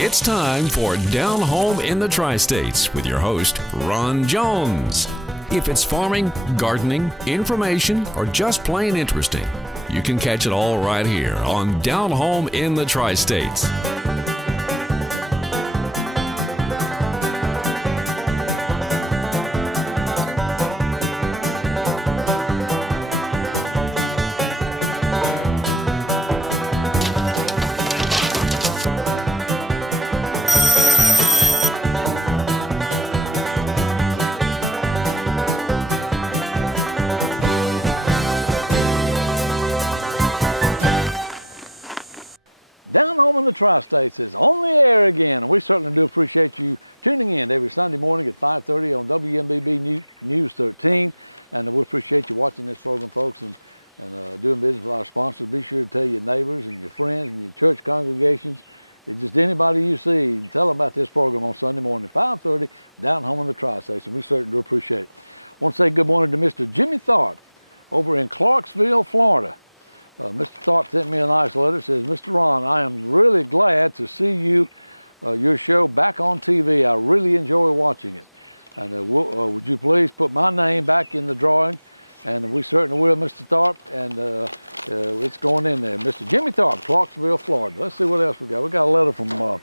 It's time for Down Home in the Tri-States with your host, Ron Jones. If it's farming, gardening, information, or just plain interesting, you can catch it all right here on Down Home in the Tri-States. Down Home in the Tri-States is on the air again, and we certainly do appreciate you tuning in every Sunday morning at 5:30 on WMBB News 13, and we appreciate you watching this program, folks, and doing business with our sponsors. Be sure to tell your neighbors and your friends and your church congregations, and just anybody you see, tell them about this program on Sunday morning at 5:30, Down Home in the Tri-States, and we certainly do appreciate it. I want to say good morning to Mr. Jimmy Tharp over in Clarksville, Florida. Mr. Tharp sent me a nice letter. It says, Mr. Ron, I am really glad to see your show back on TV. I really enjoy watching it. And would you please put my name back in the drawing? And we certainly will, Mr. Tharp. And it's going in there. Mr. Jimmy Tharp, Clarksville, Florida. Let's see what else we got. We got a letter from, who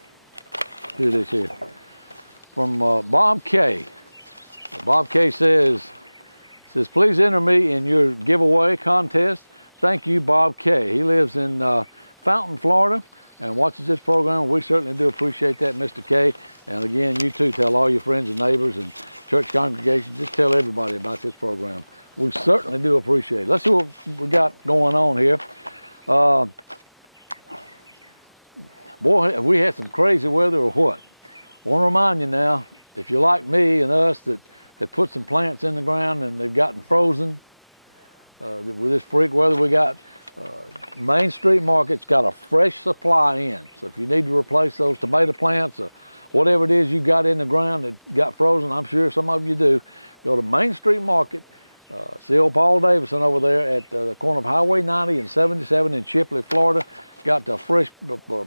is this here? From Bob K. Bob K says, please enter me in your giveaway contest. Thank you, Bob K. He lives in Fountain, Florida, and watches this program. We certainly do appreciate that, Mr. K. And again, you too, tell all your friends and neighbors and church congregations, just tell everybody about this program. We certainly do appreciate it. Let's see what we got going on here. Boy, have we had some crazy weather or what? I want to remind you now, if you're like me and us that put some plants in the ground and they've gotten frozen, with this freak weather we got, Main Street Market's got a fresh supply in. So if you need to replace those tomato plants or whatever it is you got in the ground that got frozen, I'm sure some of you do, go to Main Street Market, see old Paul Davison over there at the corner of Highway 90 and 77 in Chipley, Florida. Got the fresh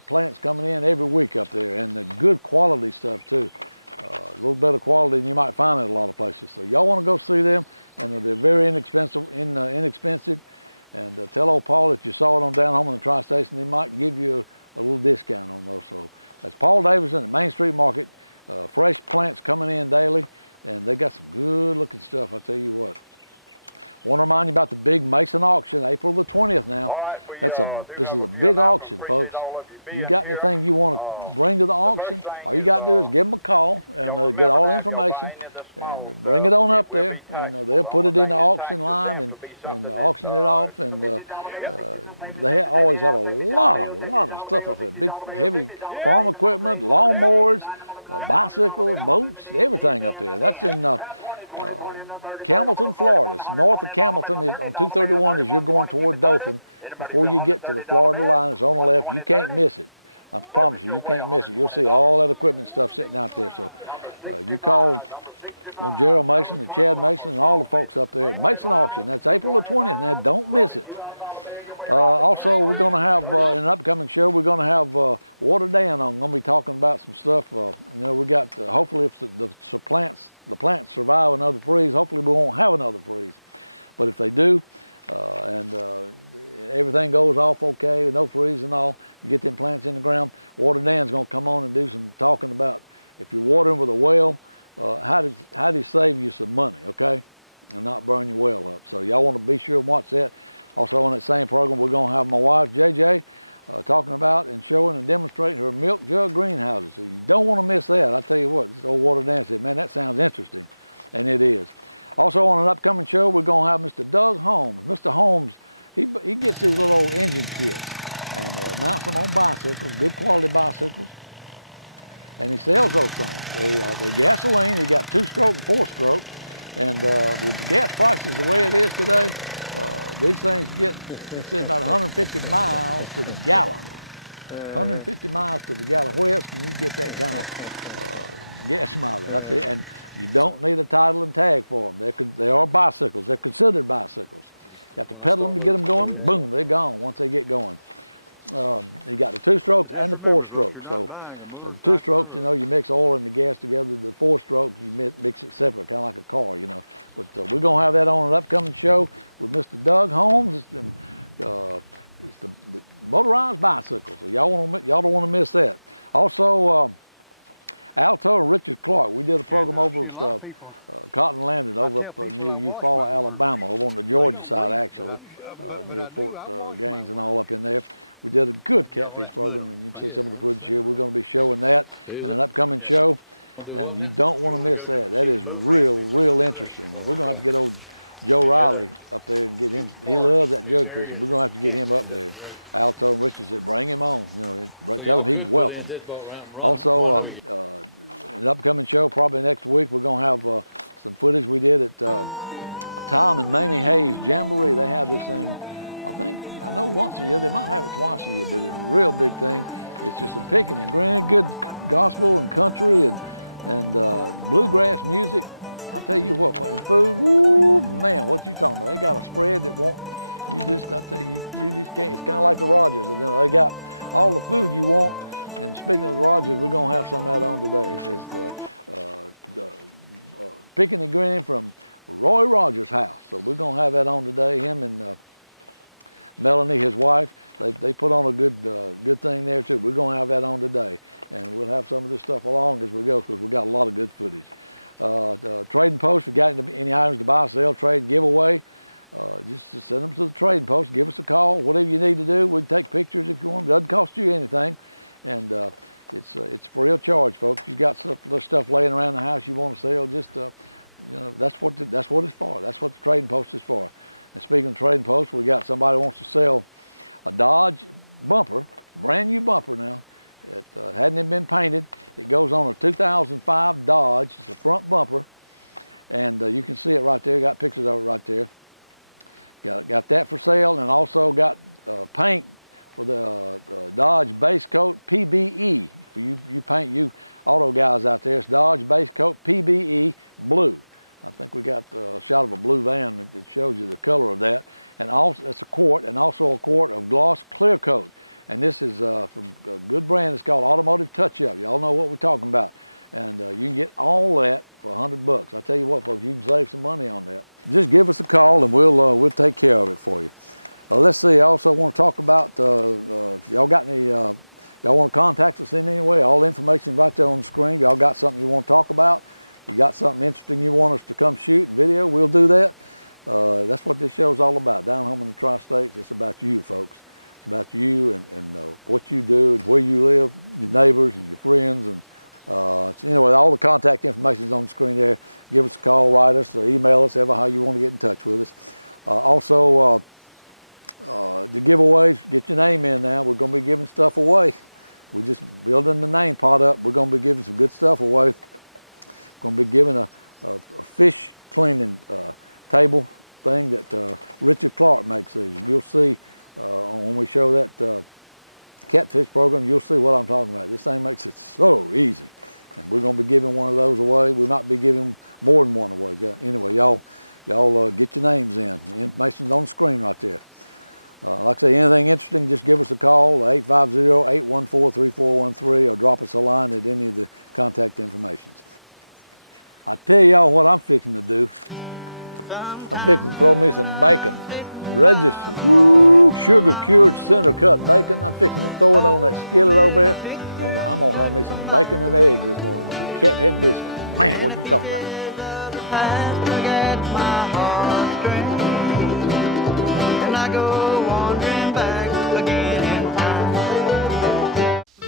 plants coming in every week up there, and the good quality stuff too. A little better quality than you might find at a lot of places. So y'all want to go see them, and they're very inexpensive. And tell old Paul that you saw it on Down Home in the Tri-States, and he might give you a little discount on those. So that's Paul Davison at Main Street Market. Fresh plants coming in daily, and they got some good looking stuff. I'll tell you what. Want to remind you about the big Mason auction, April the 20th now. This is a big auction, folks. You got anything you want to bring to the auction, all you got to do is give them a call and get all the information and bring it on up there, and they'll put it in the auction line and auction it off, and they always have a lot of stuff up there, big heavy farm equipment, lawnmowers, bicycles, boats, everything up there. That's in Campbellton, Florida. It's north of Campbellton on 231 as you're going toward Dothan. Before you get to the Florida line, it's on the left. You can't miss it. I promise you can't miss it. You'll see all that equipment stuff sitting out there. So you call on Gerald Mason and Chad Mason and all the folks up there at Mason Auction. That's April the 20th. Now, don't miss it. Also, we're going to have, in an upcoming show, we're going to have Water Dan on. I'm going to be talking about some stuff. We got, hopefully, if the plants survive another freeze, hopefully we won't have another freeze. But if they do, and everything goes off okay, no freeze and all, you get them plants in the ground, Water Dan's going to come on and do some talking about if you're watering with a well, how do you save you some money, okay, and not burn your well up. So y'all want to be sure and watch that. Also on that same program, we're going to have my wife, JJ, talking about and showing and demonstrating her milk jug greenhouses. So you don't want to miss that. I tell you what, this old Water Dan said, man, that sounds interesting, and it is. Also on an upcoming show, we're going to have Mr. Doug Holmes. Mr. Holmes, he gets these little old engine kits and mounts them on bicycles, good quality bicycles, and he sells those things. They're gasoline. He got 2-stroke and 4-stroke, and with the gas prices the way it is today, these things get, it says about 150 miles to the gallon. 150 miles to the gallon. Where else can you get that kind of gas mileage? And you don't need a title and tag for them. They are bicycles. They're considered bicycles. You have to pedal them to get them going. Boom, they're gone once they get going. You got the 2-strokes and the 4-strokes. So The 2 strokes, you know, you mix oil and the gas together. The 4 strokes, you mix it separate, kind of like a car, you know. But we're going to have that on an upcoming show with Mr. Doug Holmes. It's the motorized bicycle, so y'all don't want to miss that. Also, Alto and Richard Clark, we did a program over at Cotton Landing, over up near Eufaula, Alabama, over on the Georgia side, actually, near Fort Gaines and all up in there. We did a good catfish program, and you can see some of the footage here. We're going to be showing that in an upcoming show, and you don't want to miss that. That is real interesting. We're going to have to get old Joe Riley up there and get him. He loves that jug fishing. We're going to have to get him up there. Alto and Richard said, bring him on. You know, tell him he's welcome. Also, an upcoming show, probably next week, we're going to have some footage we did at Tom and Mamie Hayes Jamboree. They have this thing, I know once a year. They might have it twice a year, but it's a real big thing. It's just a pickin and grinning, good gospel and country and bluegrass music. I'll tell you what, and food, woo, man, what you talking about? They got a spread that won't, I tell you, you just can't, it's kind of like the Rogers, you know, they got all the food you want. And speaking of the Rogers, we're going to have some of that on today. It's the pickin and grinning from Roy Rogers' house. So we're going to have that on today. Him and Melanie, his wife, they put on a good thing there too. We're going to have that on today. And we'll have some of this stuff along as we go because we got a lot of good footage. Trading post, if you got any items to buy, sell, trade, give away, just send them to the trading post. Give us a call. Whatever you need to do, we can take pictures if you want. It doesn't cost you anything. And it's free of charge, folks. You got stuff laying around the house you want to sell, just you know, that's what it's for. That's what the trading post is for. And speaking of trading post, we got somebody who wants to sell a Dodge bumper, brand new bumper now. It hadn't even been painted. It goes on a 2005 Dodge. It's a front bumper, and you can see it right there. Got pictures of it right there. Got that for sale, and also got paint for the Dodge base coat PBE. For you auto guys out there, it's Dodge base coat PBE blue. I think we got a shot of a blue van that shows you the color of that. And also, it's a quart, and also a quart of gloss clear coat. And this is from a good brand. It's called Automotive Touch Up. Y'all know what we're talking about. And you can get all that for $100. I tell you what, folks, you can save some money on that. Just give us a call, and we'll take care of it for you. Let's see. I also want to talk about if y'all got any. Y'all want to contact us in any way? All the information right there on the screen. Y'all got something you want to talk about? You got something interesting you want us to come shoot and video? We'll do that. That's what this show's all about. Down home in the Tri-States, it's about you, folks. It's about you and what you do and where you live, your neighbors and your friends. And so anyway, all the contact information is on the screen there. Give us a call, write us, or email us, ever how you want to get in touch with us. Also, the giveaways, get your name in now. We're going to be giving stuff away. We're just building the name pot up. We're going to be giving some good stuff away. We're going to be giving a fish cleaning table thing that Richard Clark makes these. You'll see when we show that catfish program, you'll see what I'm talking about. This thing makes it so easy. And we're going to be giving one of those away. We might be giving more than one away. Anyway, y'all get your names in. The information's on the screen right there. Like I say, anything interesting, just give us a call, 850-814-3413, or drop us a line at any of the contact informations. I tell y'all what I'm fixing to do. I'm fixing to throw me some bacon, registered, sugar-cured center-cut bacon. I'm fixing to throw it on that skillet over there, and I'm gonna have me some bacon and eggs this morning with some cat head biscuits. Man, what you talking about?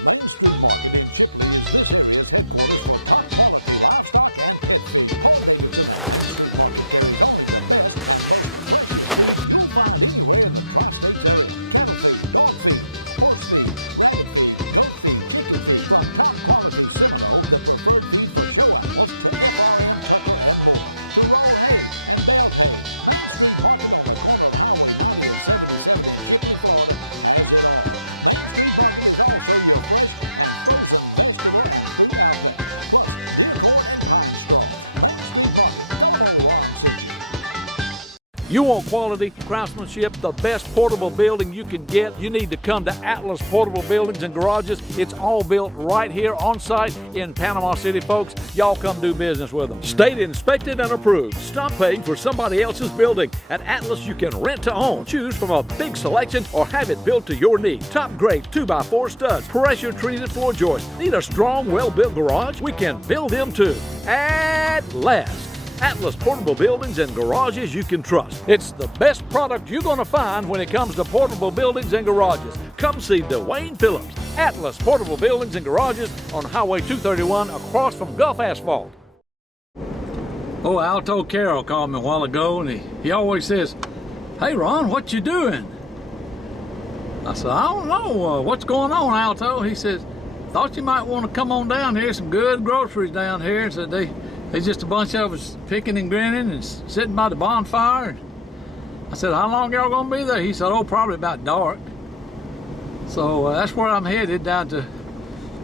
Main Street Market in Chipley is this area's headquarters for top quality livestock and pet feed. Paul Davidson and Main Street Market carries only the best and most freshest feed you'll find anywhere in the Tri-States area. Cattle feed, dog feed, horse feed, rabbit feed, goat feed, chicken feed. From top quality Seminole, the preferred feed for show animals, to FRM, Tucker, and more. To roll hay and baled hay, Main Street Market on the corner of Highway 90 and 77 in Chipley, Florida has it all. Main Street Market is also your fresh and frozen vegetable and fruit outlet, plus deer cord and pine straw. Main Street Market, tell them old Ron sent you. You want quality craftsmanship, the best portable building you can get, you need to come to Atlas Portable Buildings and Garages. It's all built right here on site in Panama City, folks. Y'all come do business with them. State inspected and approved. Stop paying for somebody else's building. At Atlas, you can rent to own. Choose from a big selection or have it built to your need. Top grade 2x4 studs, pressure treated floor joists. Need a strong, well-built garage? We can build them too. At last, Atlas Portable Buildings and Garages you can trust. It's the best product you're going to find when it comes to portable buildings and garages. Come see Dwayne Phillips. Atlas Portable Buildings and Garages on Highway 231 across from Gulf Asphalt. Oh, Alto Carroll called me a while ago, and he always says, "Hey, Ron, what you doing?" I said, "I don't know. What's going on, Alto?" He says, "Thought you might want to come on down here. Some good groceries down here." Said there's just a bunch of us picking and grinning and sitting by the bonfire. I said, "How long y'all gonna be there?" He said, "Oh, probably about dark." So that's where I'm headed, down to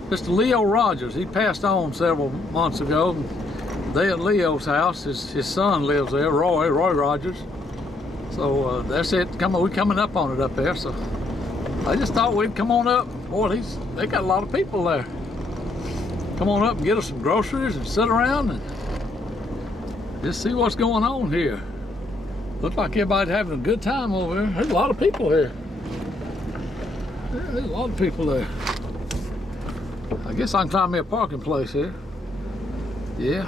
Mr. Leo Rogers. He passed on several months ago. They at Leo's house, his son lives there, Roy Rogers. So that's it. We coming up on it up there. So I just thought we'd come on up. Boy, they got a lot of people there. Come on up and get us some groceries and sit around and just see what's going on here. Looks like everybody's having a good time over there. There's a lot of people here. Yeah, there's a lot of people there. I guess I can find me a parking place here. Yeah.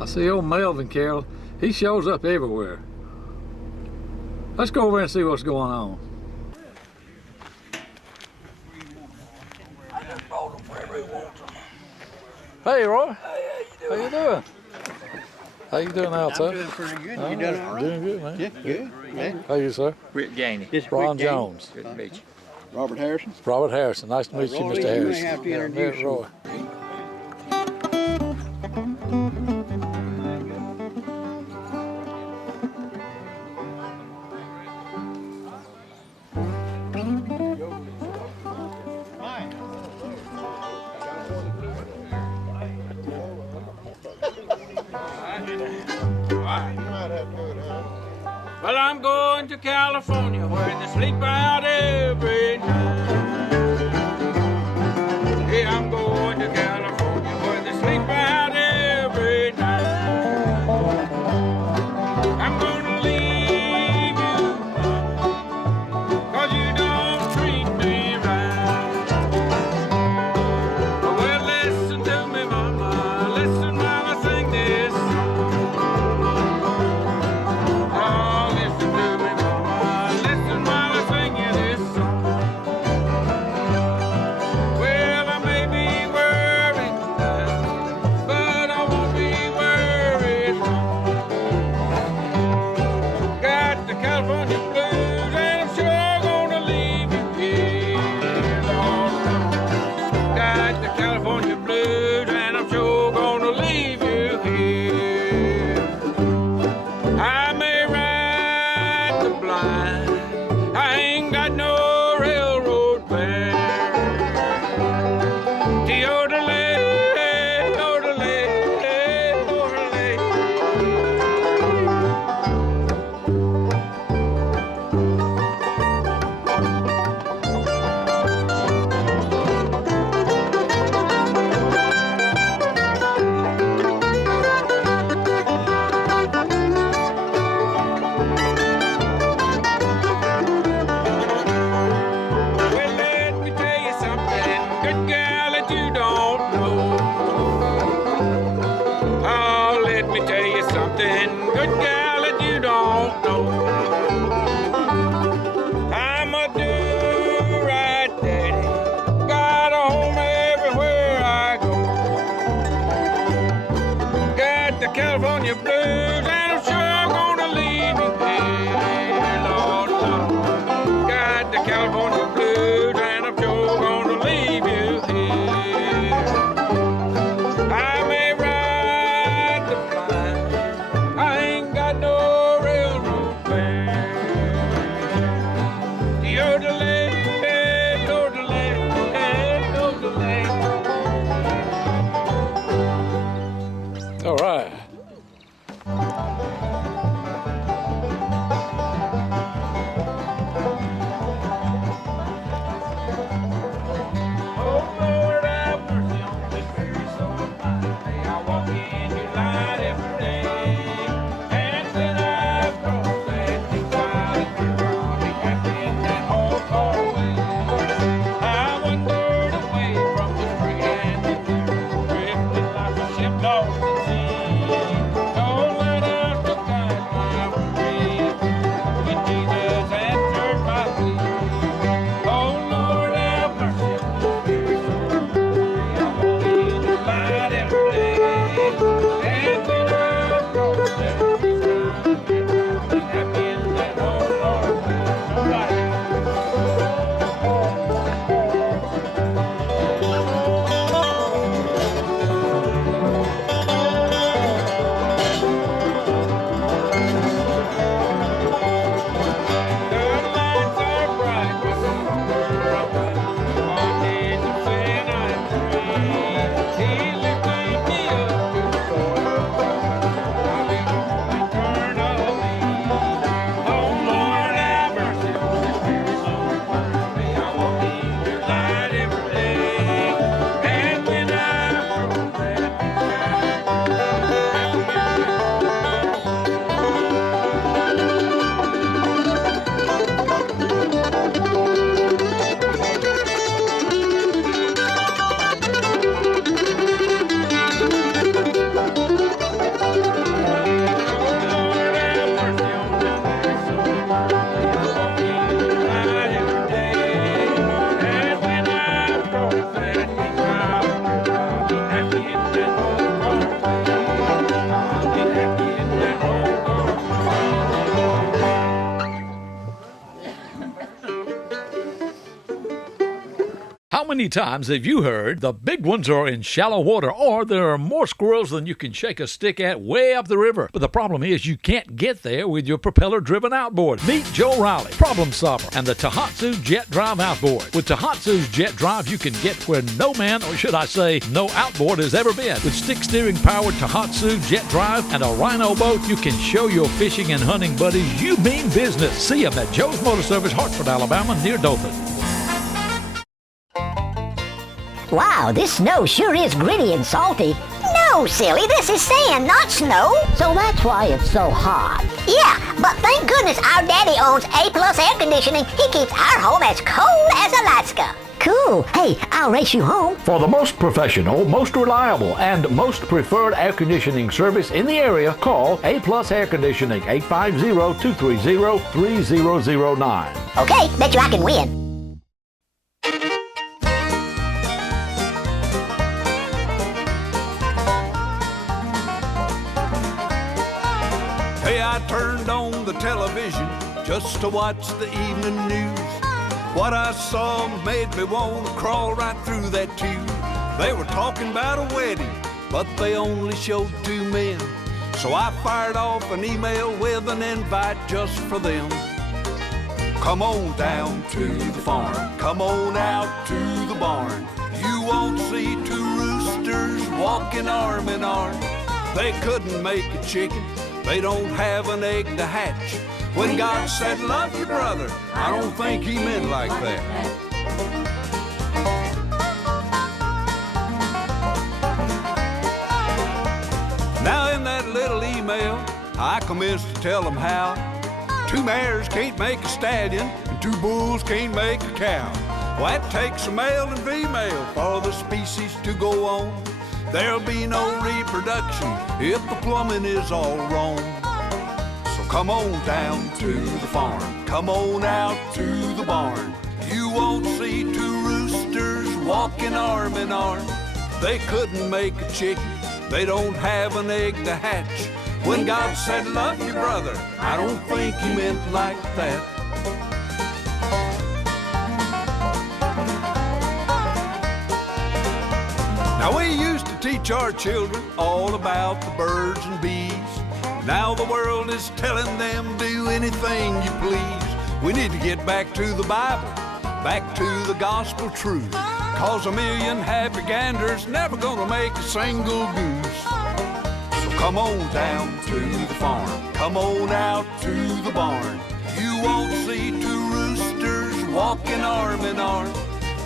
I see old Melvin Carroll. He shows up everywhere. Let's go over and see what's going on. Hey, Roy. How you doing? How you doing, Alto? I'm doing pretty good. You doing all right? Doing good, man. Yeah, good. Yeah. How you, sir? Rick Gainey. This Ron quick Jones. Good to meet you. Robert Harrison. Robert Harrison. Nice to meet you, Roy, Mr. you Harrison. may have to introduce Roy. Well, I'm going to California where they sleep out every night. Yeah, I'm going to California where they sleep out every night. I'm gonna leave you, cause you don't treat me right. Well, listen to me, mama, listen while I sing this song. California blues, and I'm sure gonna leave you here. I may ride the blind, I ain't got no railroad fare. Te-o-de-lay, o-de-lay, o-de-lay. Let me tell you something, good gal, that you don't know. I'm a do-right daddy, got a home everywhere I go. Got the California blues, and I'm sure gonna leave you here, Lord, Lord. Got the California blues, and I'm sure gonna leave you here. I may ride the blind, I ain't got no railroad fare. Yodelay, yodelay, yodelay. All right. many times have you heard the big ones are in shallow water, or there are more squirrels than you can shake a stick at way up the river? But the problem is you can't get there with your propeller-driven outboard. Meet Joe Riley, problem solver, and the Tohatsu Jet Drive outboard. With Tohatsu's Jet Drive, you can get where no man, or should I say, no outboard has ever been. With stick steering powered Tohatsu Jet Drive and a Rhino boat, you can show your fishing and hunting buddies you mean business. See them at Joe's Motor Service, Hartford, Alabama, near Dothan. Wow, this snow sure is gritty and salty. No, silly, this is sand, not snow. So that's why it's so hot. Yeah, but thank goodness our daddy owns A+ air conditioning. He keeps our home as cold as Alaska. Cool. Hey, I'll race you home. For the most professional, most reliable, and most preferred air conditioning service in the area, call A+ Air Conditioning, 850-230-3009. Okay, bet you I can win. Hey, I turned on the television just to watch the evening news. What I saw made me want to crawl right through that tube. They were talking about a wedding, but they only showed 2 men. So I fired off an email with an invite just for them. Come on down to the farm, come on out to the barn. You won't see 2 roosters walking arm in arm. They couldn't make a chicken, they don't have an egg to hatch. When God said love your brother, I don't think he meant like that. Now in that little email, I commenced to tell them how 2 mares can't make a stallion and 2 bulls can't make a cow. Well, that takes a male and female for the species to go on. There'll be no reproduction if the plumbing is all wrong. So come on down to the farm, come on out to the barn. You won't see 2 roosters walking arm in arm. They couldn't make a chicken, they don't have an egg to hatch. When God said love your brother, I don't think he meant like that. Now we used to teach our children all about the birds and bees. Now the world is telling them do anything you please. We need to get back to the Bible, back to the gospel truth. 'Cause a million happy ganders never gonna make a single goose. So come on down to the farm, come on out to the barn. You won't see 2 roosters walking arm in arm.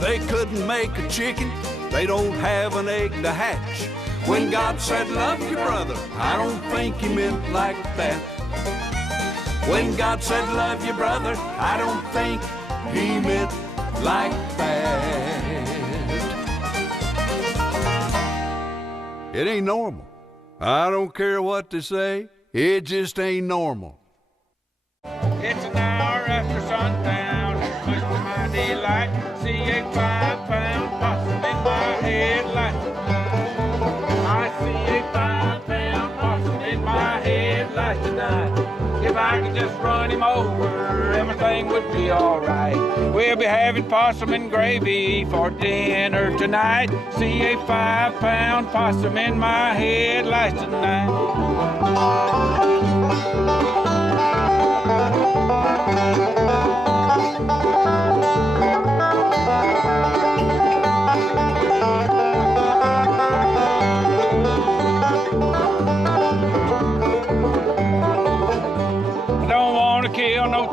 They couldn't make a chicken, they don't have an egg to hatch. When God said love your brother, I don't think he meant like that. When God said love your brother, I don't think he meant like that. It ain't normal. I don't care what they say, it just ain't normal. It's an hour after sundown, much to my delight. See a 5-pound possum in my headlight. I see a 5-pound possum in my headlight tonight. If I could just run him over, everything would be alright. We'll be having possum and gravy for dinner tonight. See a 5-pound possum in my headlights tonight.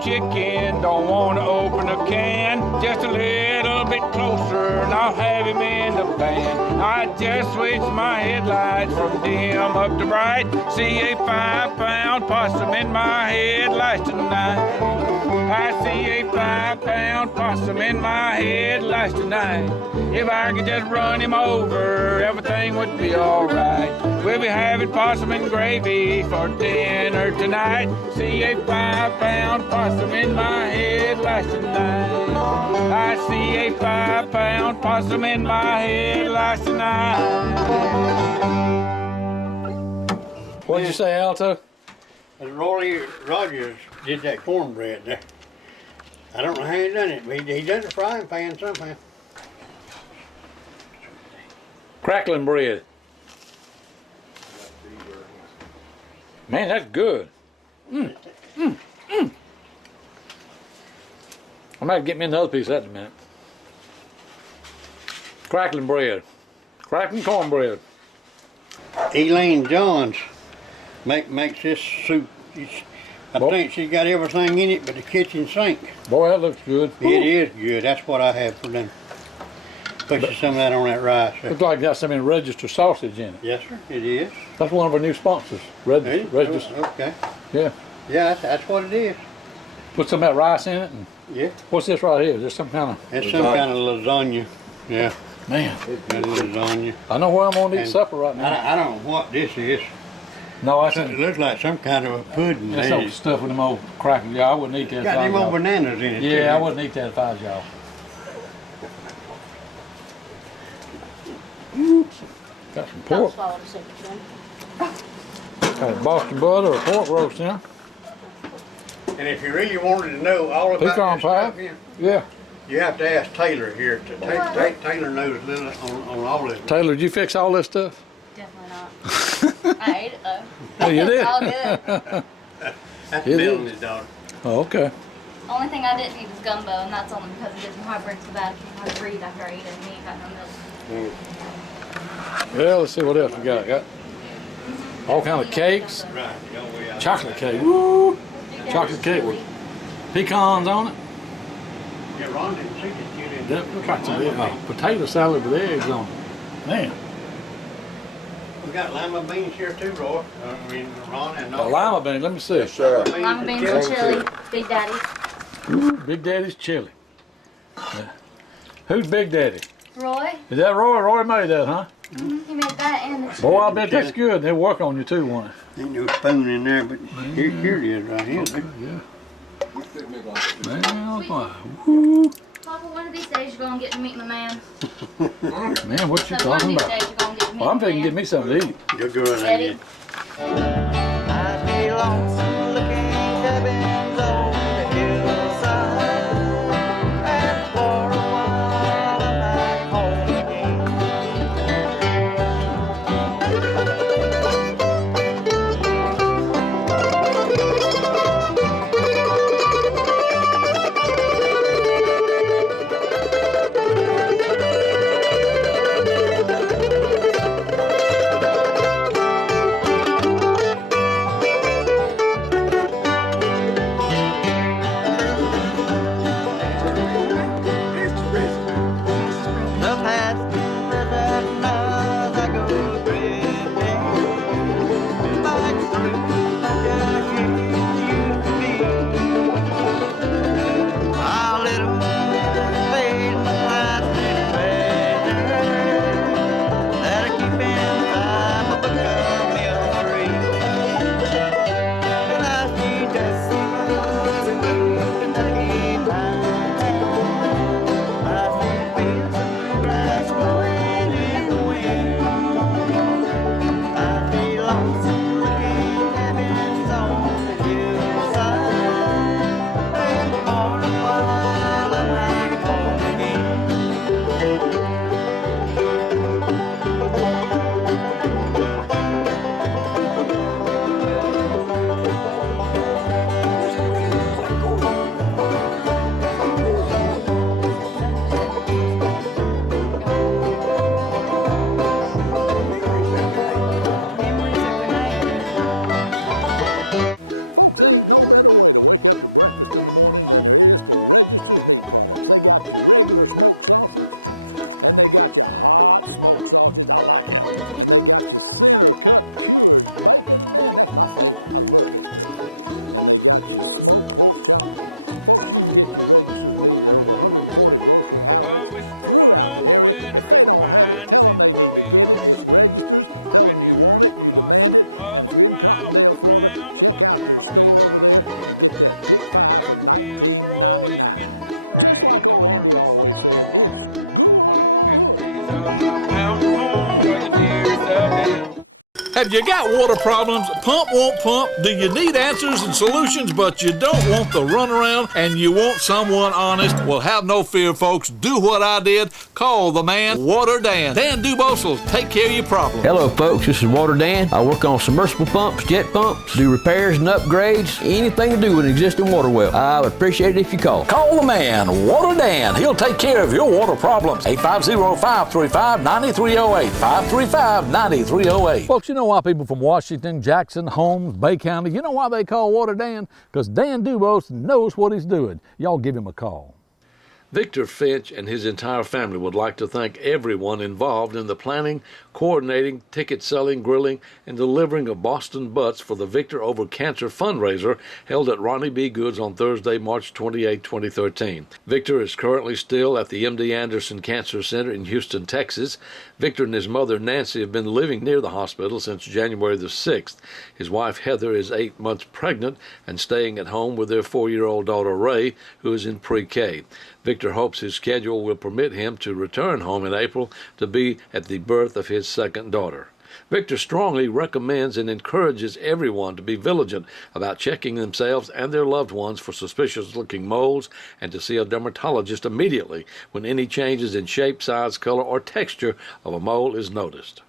Chicken, don't want to open a can, just a little bit closer and I'll have him in the pan. I just switched my headlights from dim up to bright. See a 5-pound possum in my headlights tonight. I see a 5-pound possum in my headlights tonight. If I could just run him over, everything would be alright. We'll be having possum and gravy for dinner tonight. See a 5-pound possum in my headlights tonight. I see a 5-pound possum in my headlights tonight. What'd you say, Alto? Roy Rogers did that cornbread there. I don't know how he done it, but he done it frying pan somehow. Crackling bread. Man, that's good. I might get me another piece of that in a minute. Crackling bread. Crackling cornbread. Elaine Johns makes this soup. I think she's got everything in it but the kitchen sink. Boy, that looks good. It is good. That's what I had for them. Put some of that on that rice. Looks like got some register sausage in it. Yes, sir. It is. That's one of our new sponsors. Register. Okay. Yeah. Yeah, that's what it is. Put some of that rice in it. And Yeah. what's this right here? Is this some kind of... It's some kind of lasagna. Yeah. Man, Lasagna. I know where I'm going to eat supper right now. I don't know what this is. No, that's It looks like some kind of a pudding. that's old stuff with them old crackers. Yeah, I wouldn't eat that if Got I them was old y'all. bananas in it. Yeah, I wouldn't eat that if I was y'all. Got some pork. Got a Boston butter or pork roast now. And if you really wanted to know all about Pecan this pie? stuff here, Yeah. you have to ask Taylor here. Taylor knows a little on all this. Taylor, did you fix all this stuff? Definitely not. I ate it though. Oh, you did? It's all good. That's It Bill is. and his daughter. Oh, okay. Only thing I didn't eat was gumbo, and that's only because it gives me heartburn so bad I can't hardly breathe after I eat it, and we ain't got no milk. Well, let's see what else we got. Got all kind of cakes. Right. Oh, yeah. Chocolate cake. Woo! Chocolate cake with pecans on it. Yeah, Ron didn't see this kid in That looks like some potato salad with eggs on it. Man, We got lima beans here too, Roy. I mean, Ron and a lima bean. Let me see. Lima beans and chili, Big Daddy. Ooh, Big Daddy's chili. Who's Big Daddy? Roy, Is that Roy? Roy made that, huh? he made that and the chili. Boy, I bet that's good. They'll work on you too, won't Ain't no spoon in there, but here it is right here. they? Yeah. Man, woo. Papa, one of these days you're gonna get to meet my man. Man, what you So one of talking these about? days you're gonna get to meet Well, I'm my thinking man. get me something to eat. Go right ahead. Folks, there ain't no better way to wake up to breakfast in the morning than there is to Register's Meat Products. They got your regular smoked sausage, and they got your hot smoked sausage. I like that one. And they got your center cut cured bacon. Man, that's my favorite. I love this stuff. And they got your smoked pork chops. Folks, you can get your Register's meat at over 140 grocery outlets throughout the area. If they don't have it, tell them they need to get it. It's Register's. Tell them you want it, you demand it. And if you're in Cottondale, Florida, check out their store over there and get that Pick 5 for $19.99. Just like old Andy always said, it's good. Have you got water problems? Pump won't pump? Do you need answers and solutions, but you don't want the runaround and you want someone honest? Well, have no fear, folks. Do what I did. Call the man, Water Dan. Dan Dubose will take care of your problem. Hello, folks. This is Water Dan. I work on submersible pumps, jet pumps, do repairs and upgrades, anything to do with an existing water well. I would appreciate it if you call. Call the man, Water Dan. He'll take care of your water problems. 850-535-9308. 535-9308. Folks, you know why people from Washington, Jackson, Holmes, Bay County, you know why they call Water Dan? Because Dan Dubose knows what he's doing. Y'all give him a call. Victor Finch and his entire family would like to thank everyone involved in the planning, coordinating, ticket selling, grilling, and delivering of Boston Butts for the Victor Over Cancer fundraiser held at Ronnie B. Goods on Thursday, March 28, 2013. Victor is currently still at the MD Anderson Cancer Center in Houston, Texas. Victor and his mother, Nancy, have been living near the hospital since January the 6th. His wife, Heather, is 8 months pregnant and staying at home with their 4-year-old daughter, Ray, who is in pre-K. Victor hopes his schedule will permit him to return home in April to be at the birth of his second daughter. Victor strongly recommends and encourages everyone to be vigilant about checking themselves and their loved ones for suspicious-looking moles and to see a dermatologist immediately when any changes in shape, size, color, or texture of a mole is noticed.